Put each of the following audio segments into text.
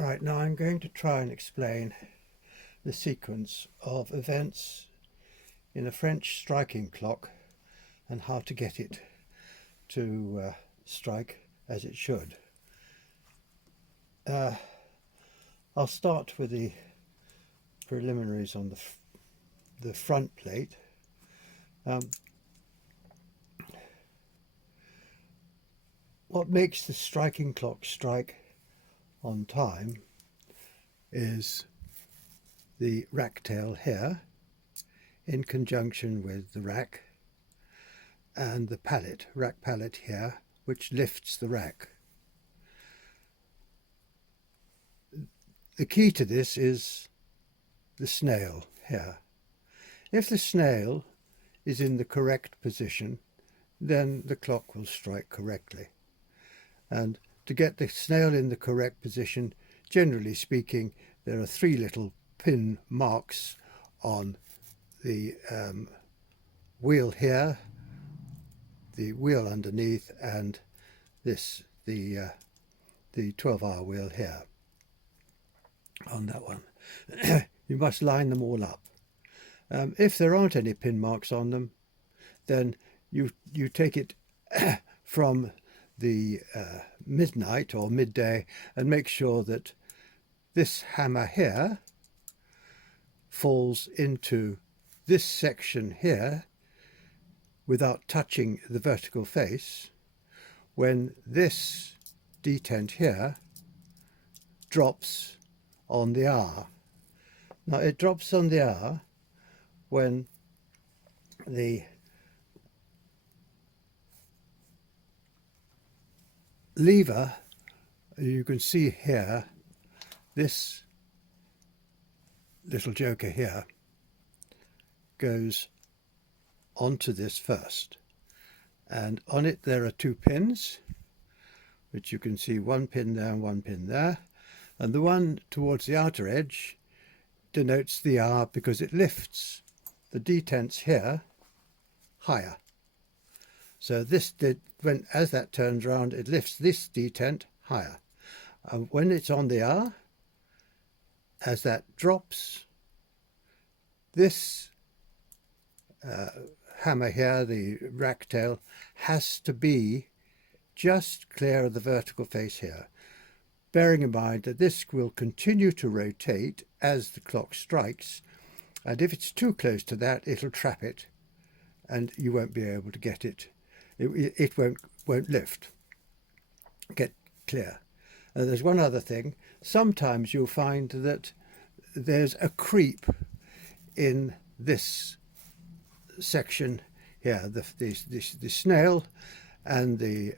Right, now I'm going to try and explain the sequence of events in a French striking clock and how to get it to strike as it should. I'll start with the preliminaries on the front plate. What makes the striking clock strike on time is the rack tail here in conjunction with the rack and the pallet, rack pallet here, which lifts the rack. The key to this is the snail here. If the snail is in the correct position, then the clock will strike correctly. And to get the snail in the correct position, generally speaking, there are three little pin marks on the wheel here, the wheel underneath, and this the 12-hour wheel here on that one. You must line them all up. If there aren't any pin marks on them, then you take it from the midnight or midday and make sure that this hammer here falls into this section here without touching the vertical face, when this detent here drops on the hour. Now it drops on the hour when the lever, you can see here, this little joker here goes onto this first, and on it there are two pins, which you can see, one pin there and one pin there, and the one towards the outer edge denotes the hour because it lifts the detents here higher. So this as that turns around, it lifts this detent higher. And when it's on the hour, as that drops, this hammer here, the rack tail, has to be just clear of the vertical face here, bearing in mind that this will continue to rotate as the clock strikes, and if it's too close to that, it'll trap it and you won't be able to get it. It won't lift, get clear. There's one other thing. Sometimes you'll find that there's a creep in this section here, the snail and the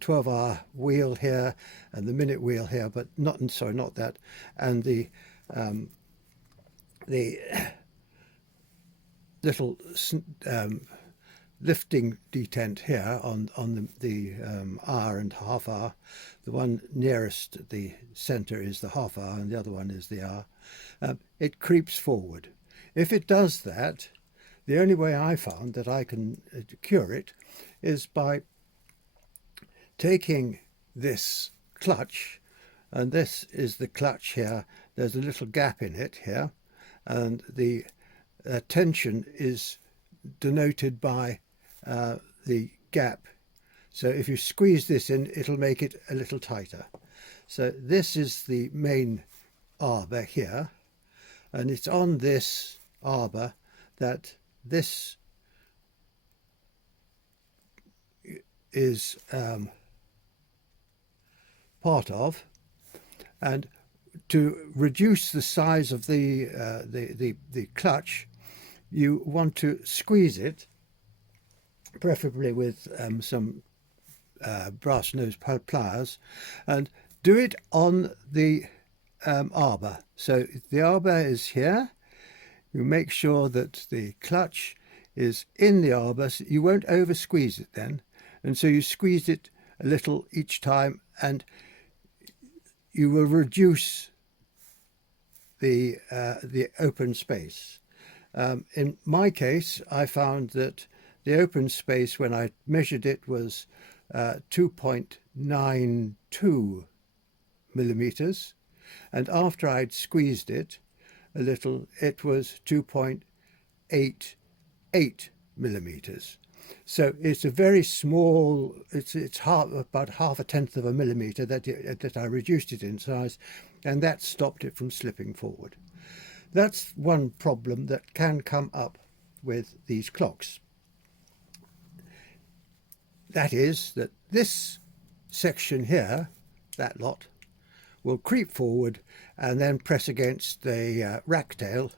12-hour wheel here and the minute wheel here, but not that, and the little lifting detent here on the hour and half hour. The one nearest the center is the half hour and the other one is the hour. It creeps forward. If it does that, the only way I found that I can cure it is by taking this clutch, and this is the clutch here. There's a little gap in it here, and the tension is denoted by the gap. So if you squeeze this in, it'll make it a little tighter. So this is the main arbor here, and it's on this arbor that this is part of. And to reduce the size of the clutch, you want to squeeze it, preferably with some brass nose pliers, and do it on the arbor. So the arbor is here. You make sure that the clutch is in the arbor. So you won't over squeeze it then, and so you squeeze it a little each time, and you will reduce the open space. In my case, I found that the open space when I measured it was 2.92 millimeters, And after I'd squeezed it a little, it was 2.88 millimeters. So it's a very small, it's about half a tenth of a millimeter that I reduced it in size, and that stopped it from slipping forward. That's one problem that can come up with these clocks. That is that this section here, that lot, will creep forward and then press against the rack tail,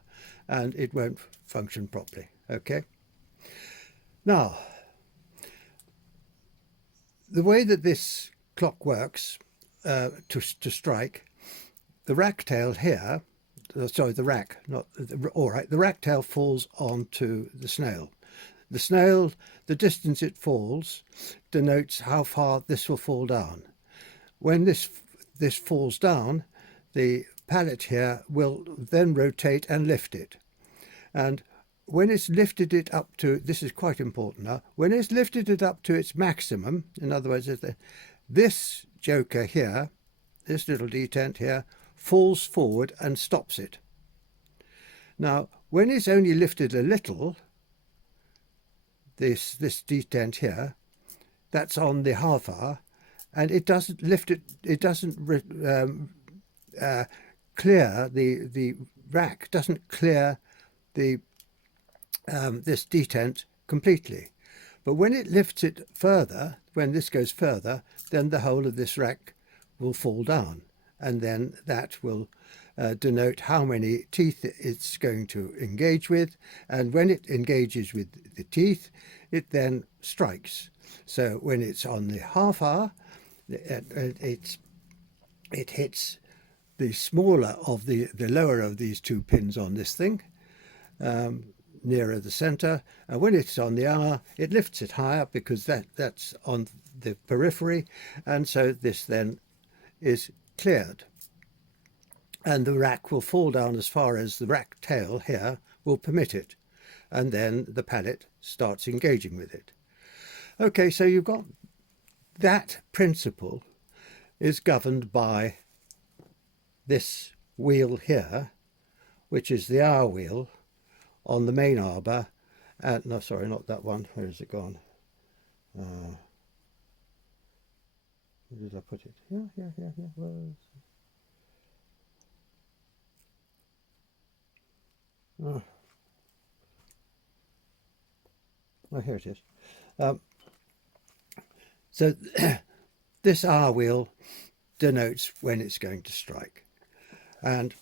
and it won't function properly. Okay. Now, the way that this clock works to strike, the rack tail here, sorry, the rack, not all right, the rack tail falls onto the snail. The snail, the distance it falls, denotes how far this will fall down. When this falls down, the pallet here will then rotate and lift it. And when it's lifted it up to, this is quite important now, when it's lifted it up to its maximum, in other words, this joker here, this little detent here, falls forward and stops it. Now, when it's only lifted a little, this detent here, that's on the half hour, and it doesn't lift it, it doesn't clear, the rack doesn't clear the this detent completely. But when it lifts it further, when this goes further, then the whole of this rack will fall down, and then that will denote how many teeth it's going to engage with, and when it engages with the teeth, it then strikes. So when it's on the half hour, it hits the smaller of the lower of these two pins on this thing, nearer the center, and when it's on the hour, it lifts it higher because that's on the periphery, and so this then is cleared, and the rack will fall down as far as the rack tail here will permit it, and then the pallet starts engaging with it. Okay, so you've got that principle is governed by this wheel here, which is the hour wheel on the main arbor, and no, sorry, not that one. Where has it gone? Where did I put it? Here. Where is it? Oh, here it is. So this hour wheel denotes when it's going to strike, and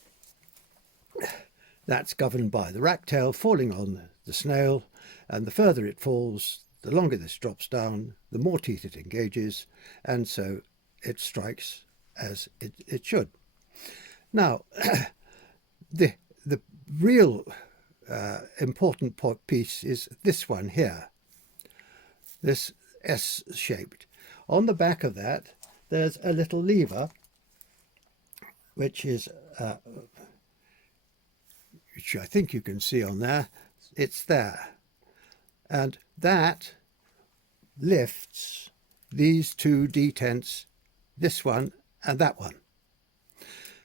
that's governed by the rack tail falling on the snail, and the further it falls, the longer this drops down, the more teeth it engages, and so it strikes as it should. Now, the real important piece is this one here, this S-shaped. On the back of that, there's a little lever, which is which I think you can see on there. It's there, and that lifts these two detents, this one and that one,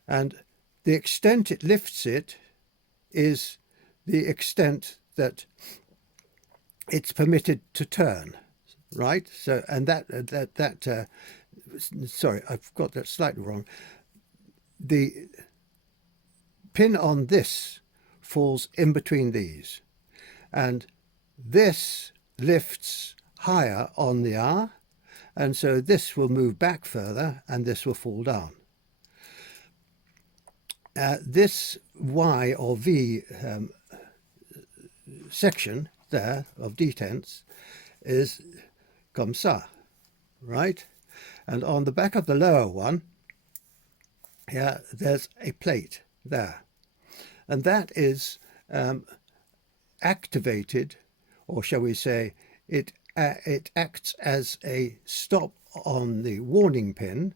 and the extent it lifts it is the extent that it's permitted to turn, right? So, and sorry, I've got that slightly wrong. The pin on this falls in between these, and this lifts higher on the hour, and so this will move back further and this will fall down. This Y or V section there of detents is comme ça, right? And on the back of the lower one, here, there's a plate there, and that is activated, or shall we say, it acts as a stop on the warning pin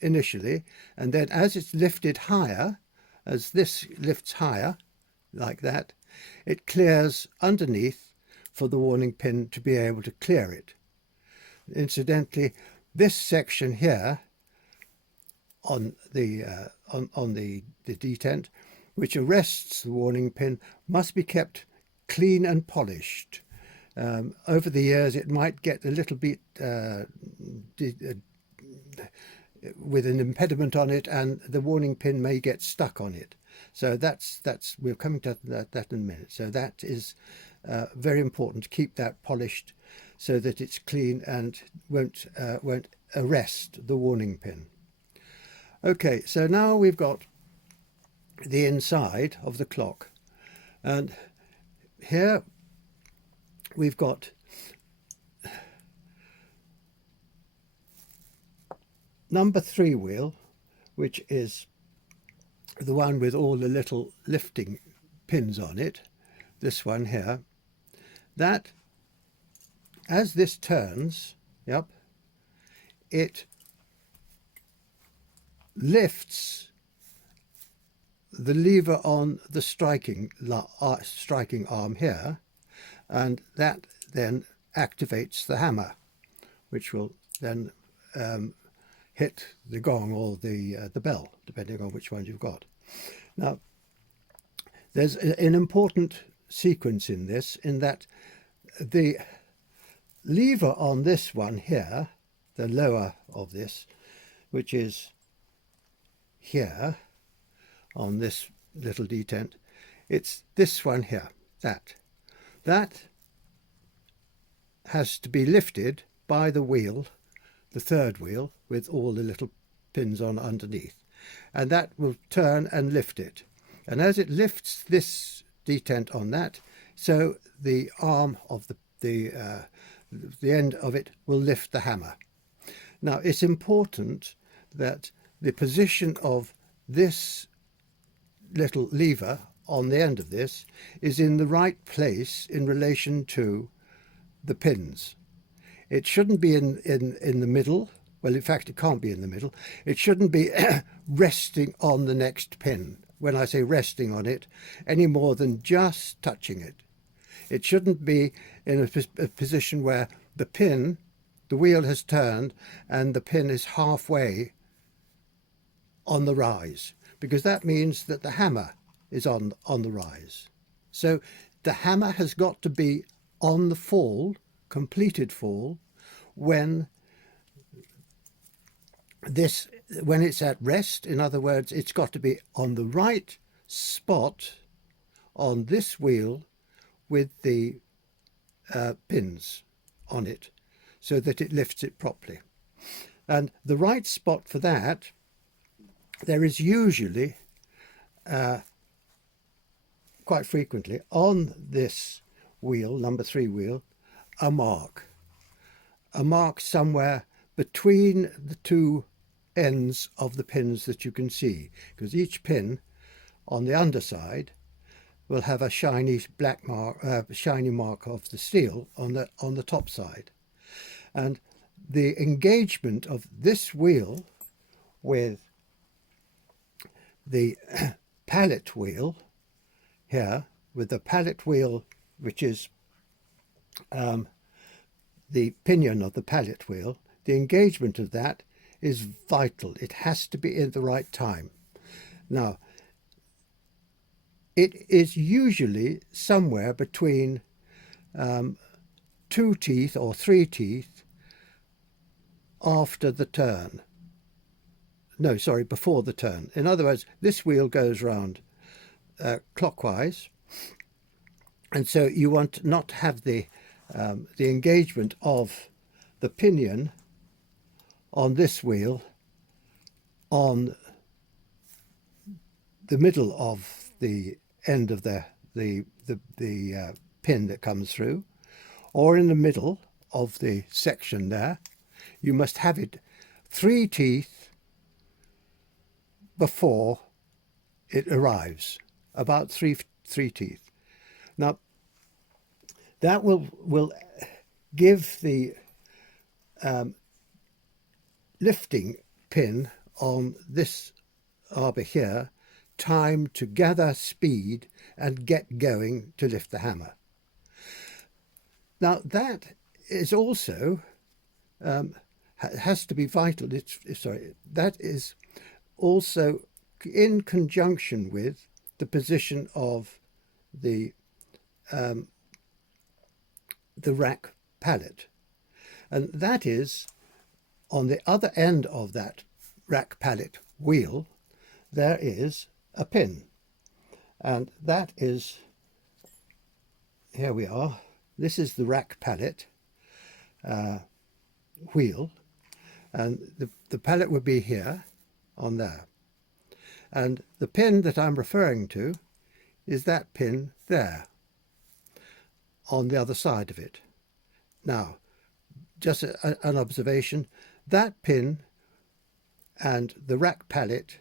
initially, and then as it's lifted higher, as this lifts higher like that, it clears underneath for the warning pin to be able to clear it. Incidentally, this section here on the detent, which arrests the warning pin, must be kept clean and polished. Over the years, it might get a little bit with an impediment on it, and the warning pin may get stuck on it. So that's we're coming to that in a minute. So that is very important to keep that polished so that it's clean and won't arrest the warning pin. Okay, so now we've got the inside of the clock, and here we've got number 3 wheel, which is the one with all the little lifting pins on it, this one here. That, as this turns, it lifts the lever on the striking arm here, and that then activates the hammer, which will then hit the gong or the bell, depending on which one you've got. Now, there's an important sequence in this, in that the lever on this one here, the lower of this, which is here on this little detent, it's this one here, that has to be lifted by the wheel, the 3rd wheel, with all the little pins on underneath, and that will turn and lift it. And as it lifts this detent on that, so the arm of the end of it will lift the hammer. Now, it's important that the position of this little lever on the end of this is in the right place in relation to the pins. It shouldn't be in the middle. Well, in fact, it can't be in the middle. It shouldn't be resting on the next pin. When I say resting on it, any more than just touching it. It shouldn't be in a position where the pin, the wheel has turned and the pin is halfway on the rise, because that means that the hammer is on the rise. So the hammer has got to be on the fall, completed fall, when it's at rest. In other words, it's got to be on the right spot on this wheel with the pins on it, so that it lifts it properly. And the right spot for that, there is usually, quite frequently, on this wheel, number 3 wheel, a mark somewhere between the 2 ends of the pins that you can see, because each pin on the underside will have a shiny black mark, shiny mark of the steel on the top side. And the engagement of this wheel with the pallet wheel here, with the pallet wheel, which is the pinion of the pallet wheel, the engagement of that is vital. It has to be in the right time. Now, it is usually somewhere between 2 teeth or 3 teeth after the turn. No, sorry, before the turn. In other words, this wheel goes round clockwise, and so you want not to have the engagement of the pinion on this wheel on the middle of the end of the pin that comes through, or in the middle of the section there. You must have it 3 teeth before it arrives, about three teeth. Now, that will give the lifting pin on this arbor here time to gather speed and get going to lift the hammer. Now, that is also has to be vital. That is also in conjunction with the position of the rack pallet. And that is, on the other end of that rack pallet wheel, there is a pin. And that is, here we are, this is the rack pallet wheel, and the pallet would be here on there. And the pin that I'm referring to is that pin there on the other side of it. Now, just an observation, that pin and the rack pallet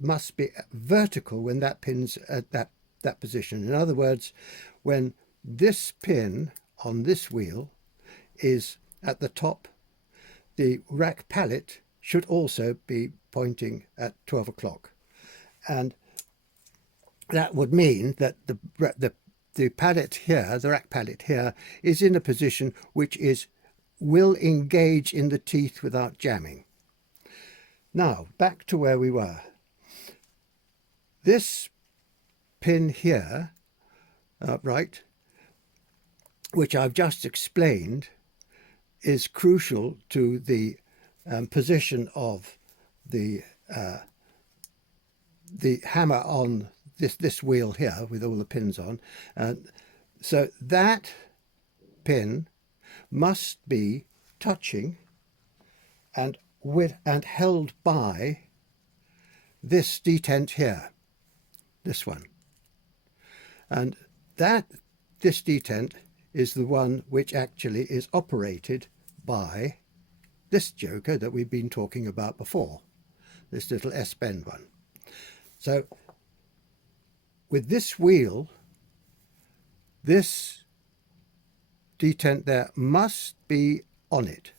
must be vertical when that pin's at that position. In other words, when this pin on this wheel is at the top, the rack pallet should also be pointing at 12 o'clock. And that would mean that the pallet here, the rack pallet here, is in a position which will engage in the teeth without jamming. Now, back to where we were. This pin here, right, which I've just explained, is crucial to the position of the hammer on this wheel here with all the pins on. So that pin must be touching and held by this detent here, this one. And this detent is the one which actually is operated by this joker that we've been talking about before, this little S-bend one. So with this wheel, this detent there must be on it.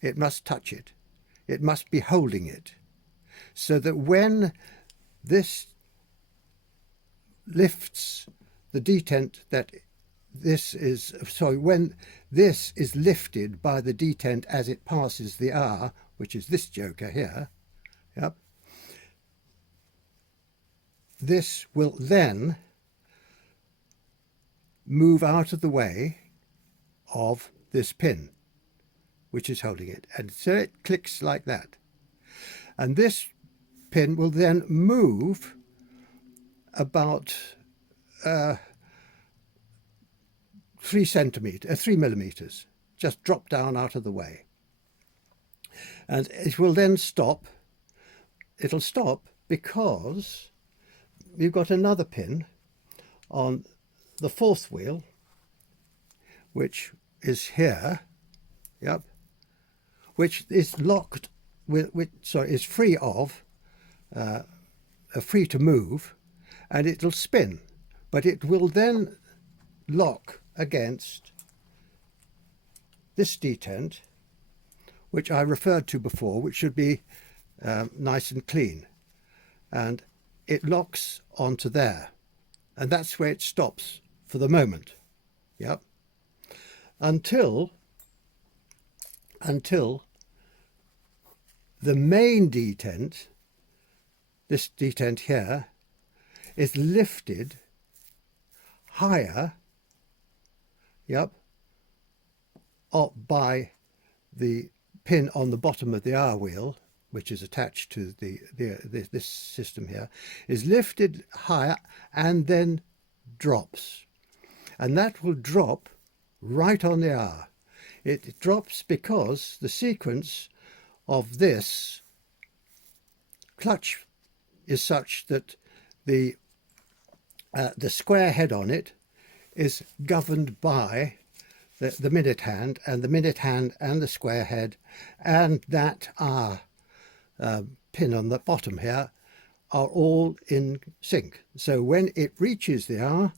It must touch it. It must be holding it, so that when this lifts the detent when this is lifted by the detent as it passes the hour, which is this joker here, yep, this will then move out of the way of this pin which is holding it, and so it clicks like that. And this pin will then move about 3 millimeters, just drop down out of the way. And it will then stop. It'll stop because you've got another pin on the 4th wheel, which is here, yep, which is locked is free to move, and it'll spin, but it will then lock against this detent, which I referred to before, which should be nice and clean, and it locks onto there, and that's where it stops for the moment, yep, until the main detent, this detent here, is lifted higher, yep, up by the pin on the bottom of the hour wheel, which is attached to this system here, is lifted higher and then drops. And that will drop right on the hour. It drops because the sequence of this clutch is such that the square head on it is governed by the minute hand, and the minute hand and the square head and that hour pin on the bottom here are all in sync. So when it reaches the hour,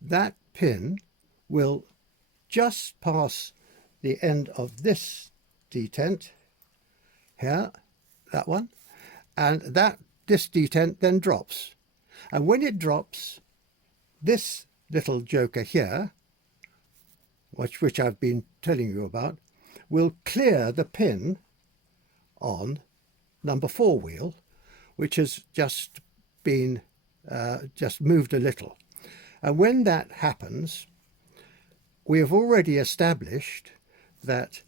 that pin will just pass the end of this detent here, that one, and this detent then drops. And when it drops, this little joker here, which I've been telling you about, will clear the pin on number 4 wheel, which has just been just moved a little. And when that happens, we have already established that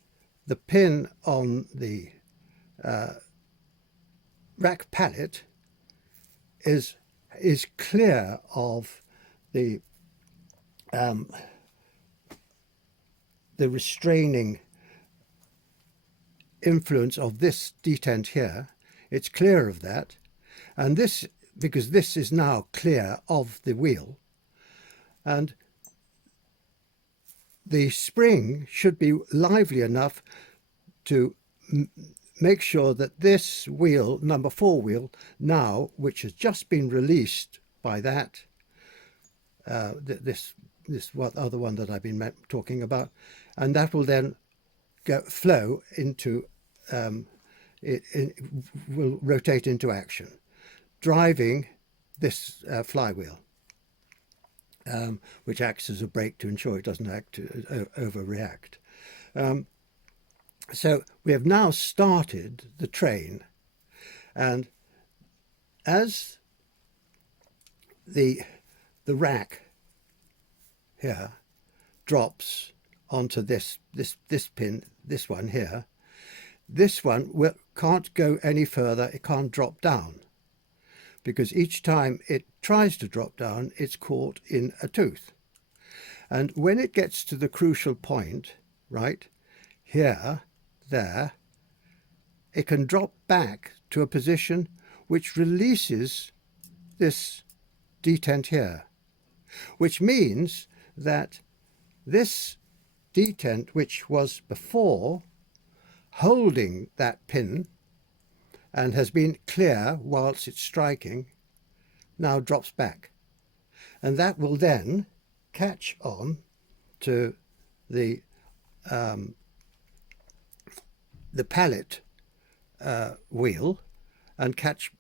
the pin on the rack pallet is clear of the restraining influence of this detent here. It's clear of that, and this, because this is now clear of the wheel, and the spring should be lively enough to make sure that this wheel, number 4 wheel, now, which has just been released by that, this other one that I've been talking about, and that will then flow into, it will rotate into action, driving this flywheel, which acts as a brake to ensure it doesn't overreact. So we have now started the train, and as the rack here drops onto this pin, this one here, this one can't go any further. It can't drop down, because each time it tries to drop down, it's caught in a tooth. And when it gets to the crucial point, right here, there, it can drop back to a position which releases this detent here, which means that this detent, which was before holding that pin and has been clear whilst it's striking, now drops back, and that will then catch on to the pallet wheel and catch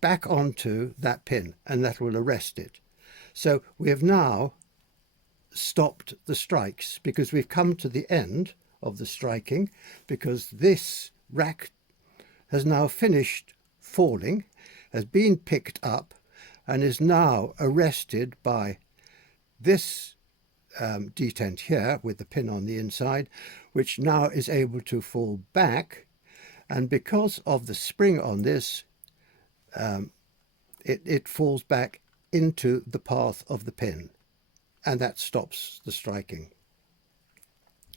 back onto that pin, and that will arrest it. So we have now stopped the strikes, because we've come to the end of the striking, because this rack has now finished falling, has been picked up, and is now arrested by this detent here with the pin on the inside, which now is able to fall back, and because of the spring on this, it falls back into the path of the pin, and that stops the striking.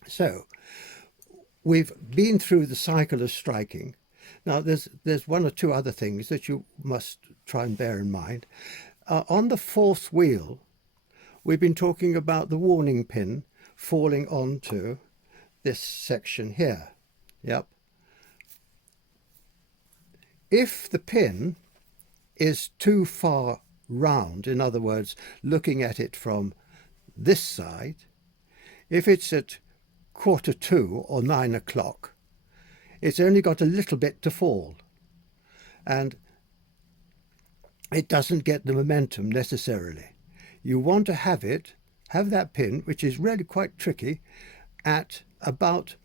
So we've been through the cycle of striking. Now there's one or two other things that you must try and bear in mind. On the 4th wheel, we've been talking about the warning pin falling onto this section here. Yep. If the pin is too far round, in other words, looking at it from this side, if it's at 1:45 or 9 o'clock, it's only got a little bit to fall, and it doesn't get the momentum necessarily. You want to have that pin, which is really quite tricky, at about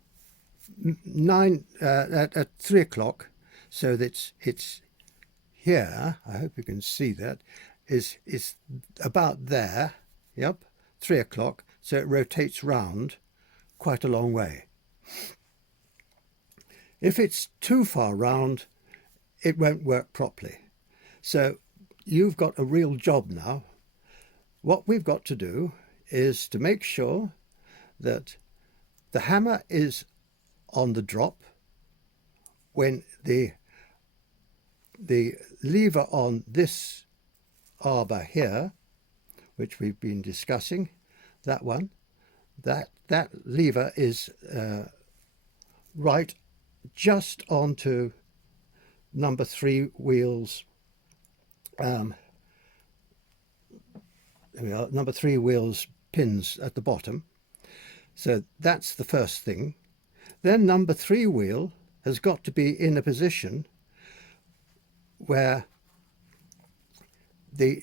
3 o'clock, so that it's here. I hope you can see that. Is about there. Yep, 3 o'clock. So it rotates round quite a long way. If it's too far round, it won't work properly. So you've got a real job now. What we've got to do is to make sure that the hammer is on the drop when the lever on this arbor here, which we've been discussing, that one, that lever is right just onto number 3 wheels, number 3 wheels pins at the bottom. So that's the first thing. Then number 3 wheel has got to be in a position where the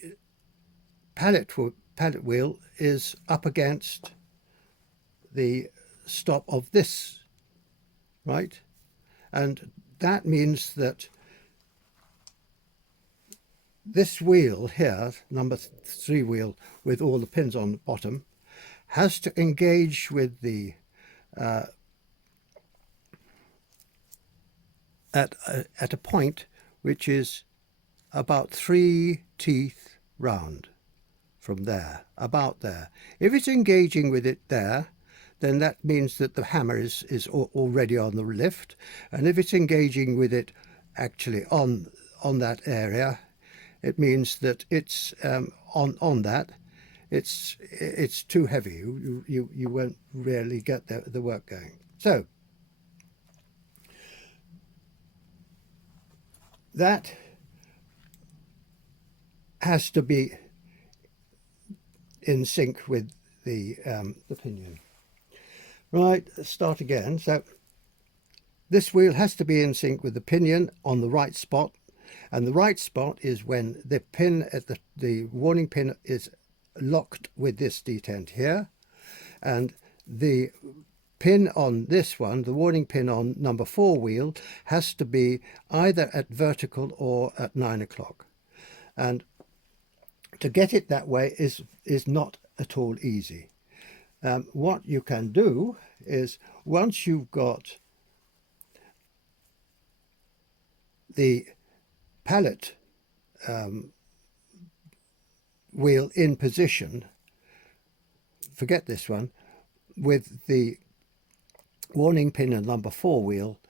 pallet wheel is up against the stop of this, right? And that means that this wheel here, number 3 wheel with all the pins on the bottom, has to engage with the at a point which is about 3 teeth round from there, about there. If it's engaging with it there, then that means that the hammer is already on the lift, and if it's engaging with it actually on that area, it means that it's on that. It's too heavy. You won't really get the work going. So that has to be in sync with the pinion. Right, let's start again. So this wheel has to be in sync with the pinion on the right spot, and the right spot is when the pin at the warning pin is locked with this detent here, and the pin on this one, the warning pin on number 4 wheel, has to be either at vertical or at 9 o'clock. And to get it that way is not at all easy. What you can do is, once you've got the pallet wheel in position, forget this one, with the warning pin and number 4 wheel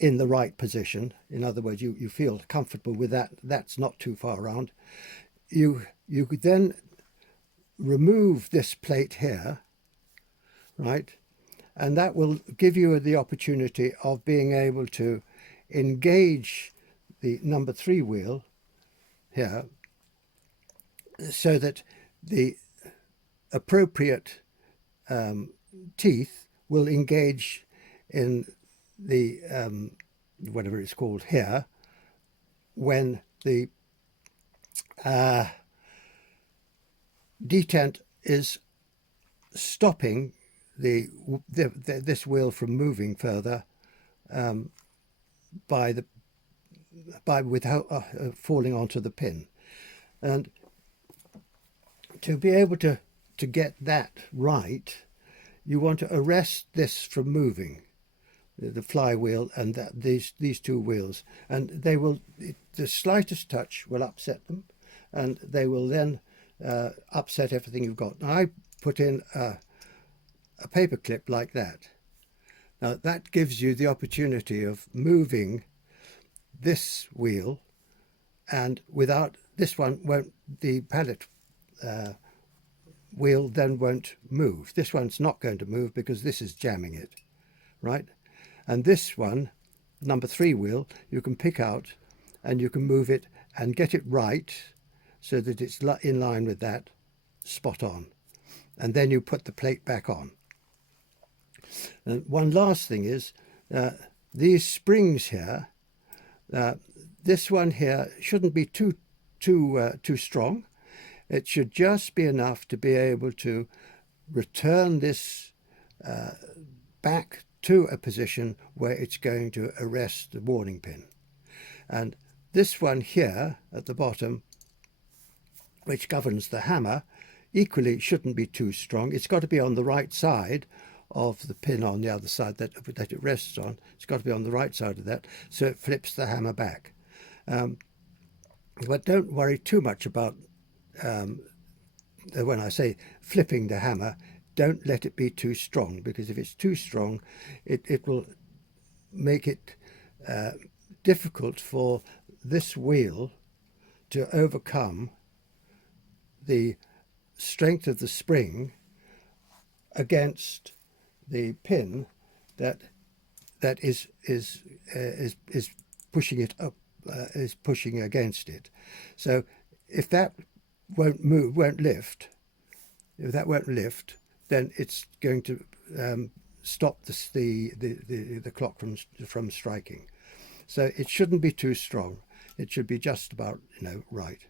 in the right position, in other words, you feel comfortable with that, that's not too far around, you could then remove this plate here, right, and that will give you the opportunity of being able to engage the number 3 wheel here, so that the appropriate teeth will engage in the whatever it's called here, when the detent is stopping this wheel from moving further without falling onto the pin. And to be able to get that right, you want to arrest this from moving, the flywheel and these 2 wheels, and they will, the slightest touch will upset them, and they will then upset everything you've got. Now, I put in a paper clip like that. Now that gives you the opportunity of moving this wheel, and without this one won't, the pallet wheel then won't move. This one's not going to move because this is jamming it, right? And this one, number 3 wheel, you can pick out and you can move it and get it right so that it's in line with that, spot on. And then you put the plate back on. And one last thing is, these springs here, this one here shouldn't be too strong. It should just be enough to be able to return this back to a position where it's going to arrest the warning pin. And this one here at the bottom, which governs the hammer, equally shouldn't be too strong. It's got to be on the right side of the pin on the other side that it rests on. It's got to be on the right side of that, so it flips the hammer back. But don't worry too much about when I say flipping the hammer, don't let it be too strong, because if it's too strong, it will make it difficult for this wheel to overcome the strength of the spring against the pin that is pushing it up, is pushing against it. So if that won't lift, then it's going to stop the clock from striking. So it shouldn't be too strong. It should be just about, right.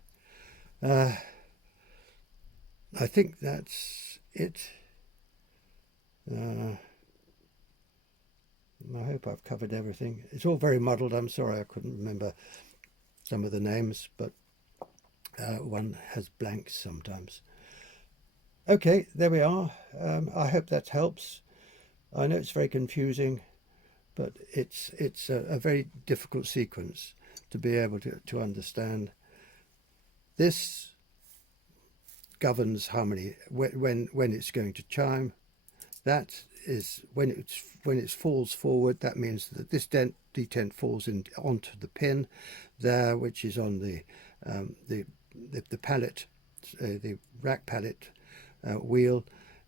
I think that's it. I hope I've covered everything. It's all very muddled. I'm sorry I couldn't remember some of the names, but one has blanks sometimes. Okay, there we are. I hope that helps. I know it's very confusing, but it's a very difficult sequence to be able to understand. This governs how many when it's going to chime. That is when it falls forward. That means that this detent falls onto the pin there, which is on the pallet, the rack pallet wheel.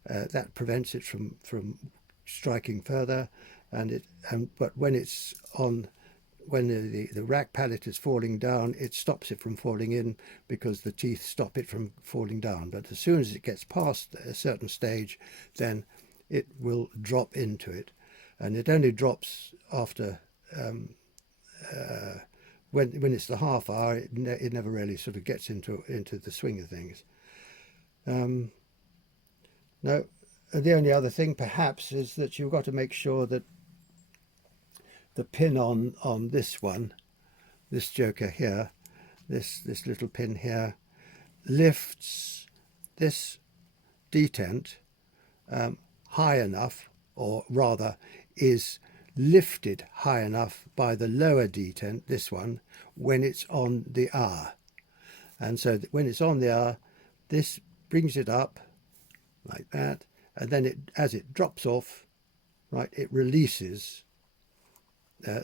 That prevents it from striking further, but when it's on, when the rack pallet is falling down, it stops it from falling in because the teeth stop it from falling down. But as soon as it gets past a certain stage, then it will drop into it, and it only drops after when it's the half hour. It never really sort of gets into the swing of things. No, the only other thing perhaps is that you've got to make sure that the pin on this one, this joker here, this little pin here, lifts this detent high enough, or rather is lifted high enough by the lower detent, this one, when it's on the hour. And so when it's on the hour, this brings it up like that, and then as it drops off, right, it releases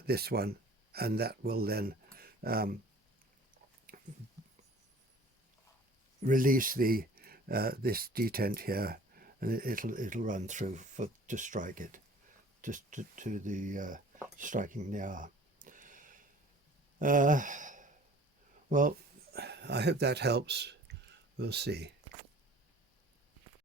this one, and that will then release this detent here, and it'll run through to strike it, just to the striking the hour. Well, I hope that helps. We'll see.